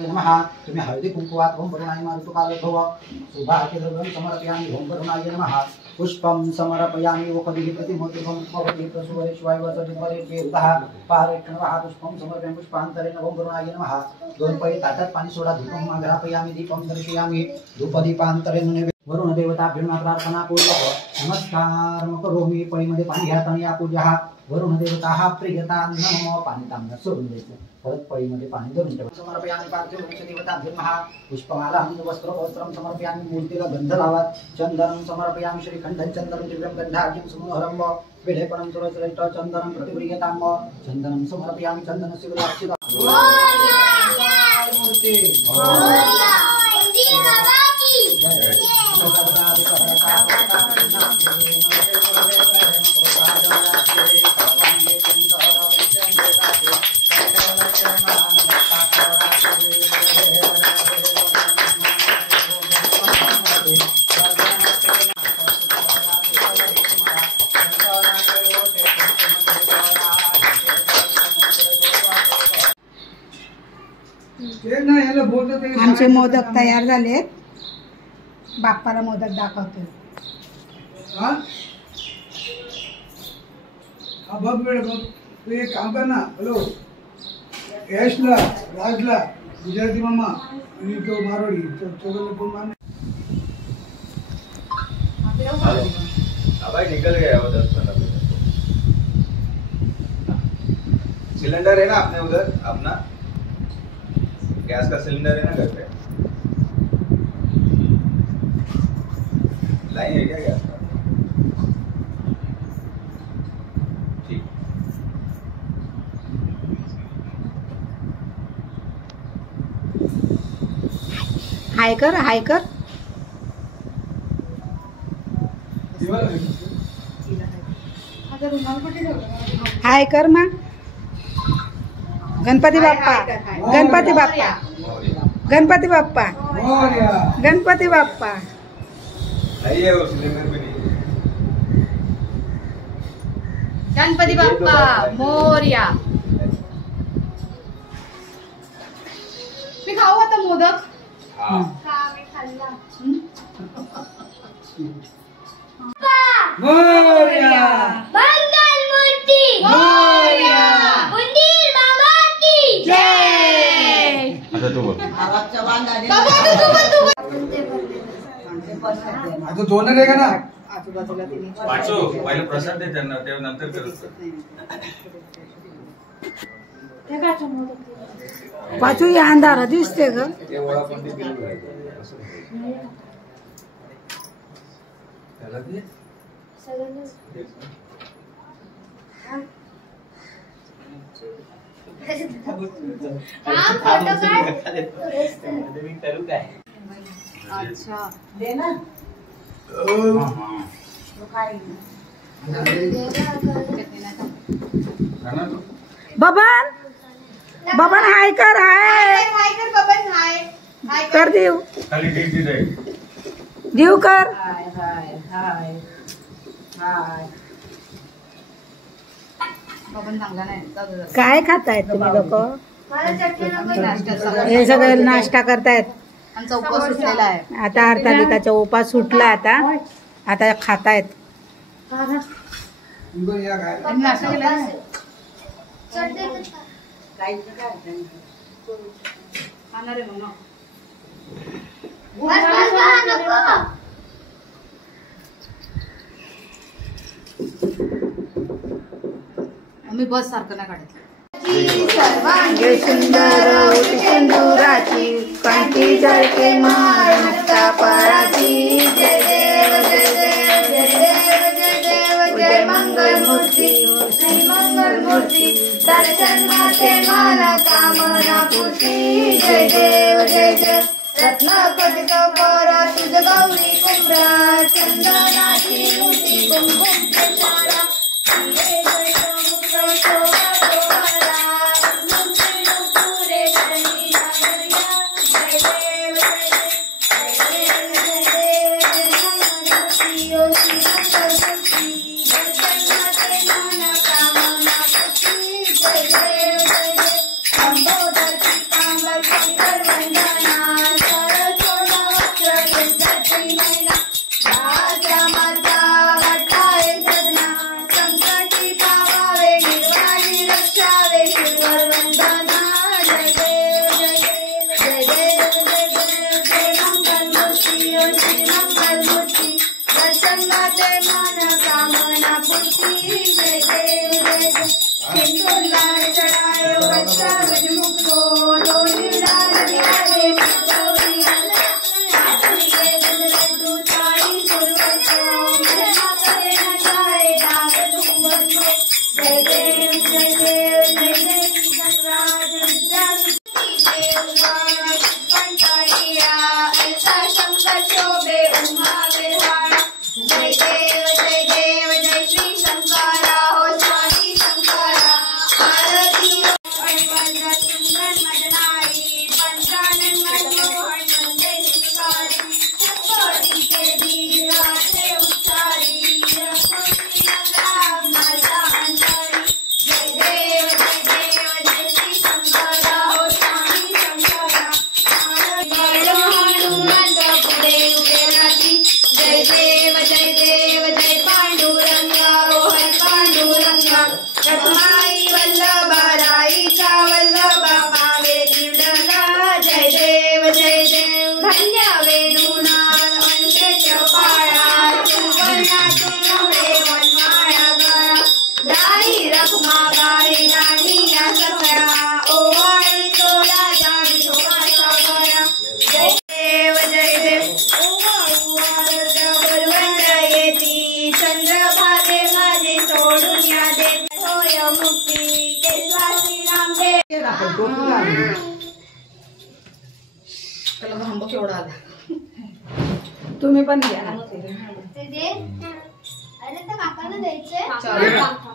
नमः। तुम्हें हळदी कुंकुवात ओम वरुणाय मारुतकाले भव सुभाग्य द्रव्यं समर्पयामि ओम वरुणाय नमः। पुष्पं समर्पयामि ओकदिहि प्रतिमोतिभं भवति प्रसुवरेश्वाय वसतिपरे उदः पारेक्षणवः पुष्पं समर्पयामि पुष्पान्तरेण ओम वरुणाय नमः। दोन पै ताटात पाणी सोडा धूपं माघ्रापयामि दीपं दर्शयामि धूपदीपान्तरेण वरुण देवताभ्यो प्रार्थना पूर्वक नमस्कार करोमि। पळीमध्ये पाणी घ्या आणि या पूजा वरुण देवता प्रियता नमो। पाणी तांब्यात सोडून द्यायचं परत पळीमध्ये पाणी धरून ठेवा। समर्पयामि पार्थिव देवताभ्यो नमः। पुष्पमाला वस्त्र वस्त्रं समर्पयामि मूर्तिला गंध लावात चंदनं समर्पयामि श्रीखण्डं चन्दनं दिव्यं गन्धार्घ्यं सुमनोहरं विलेपनं सुरश्रेष्ठ चन्दनं प्रतिप्रियतां चन्दनं समर्पयामि चन्दनस्य गुलाक्षिता आमचे मोदक तयार झालेत। बाप्पाला मोदक दाखवतो। तू एक काम कर ना। हॅलो यशला राजला गुजराती मामा आणि तो मारवाडी चौघांना फोन मारने। भाई निकल गया वो 10-15 मिनट। सिलेंडर है ना अपने उधर अपना गैस का सिलेंडर है ना घर पे? लाइन है क्या गैस का? ठीक। हाय कर हाय कर। हाय कर मा। गणपती बाप्पा गणपती बाप्पा गणपती बाप्पा गणपती बाप्पा। नहीं है वो सिलेंडर पे नहीं। गणपती बाप्पा मोरया। मी खाऊ आता मोदक। मी खाल्ला। मोरया मंगल मूर्ती मोरया। उंदीर मामा की जय। अच्छा तू बोल। आता दोन आहे का ना? पाचो पहिले प्रसाद दे त्यांना ते नंतर करत। पाचू या अंधारा दिसते ग। ते वडा पण दिलं त्याला दे। अच्छा दे ना। बबन बबन हाय कर हाय हाय कर बबन हाय हाय कर देऊ खाली डी दे देऊ कर। हाय हाय हाय हाय। बबन चांगला नाही। काय खातायत तुम्ही लोक? मला चटणी नको। हे सगळे नाश्ता करतायत। आमचा उपवास सुटलेला आहे। आता हरतालिकाचा उपास सुटला। आता खातायत। नाश्ता केला ना? खाणार आहे मग। आम्ही बस सारखं नाही काढत। सर्वांगी सुंदर सिंदुराची कंठी जळके माता पराची। जय देव जय देव जय देव जय देव जय मंगल मूर्ती श्री मंगल मूर्ती दर्शन माते मला कामना पूर्ती। जय देव जय जय रत्न कटित कर तुझ गौरी कुंभ्रा चंदनाची मूर्ती कुंकुम चंद्रा। त्याला भांब केवढा आला. तुम्ही पण घ्या. ते दे. अरे तर काकांना द्यायचंय. चालेल.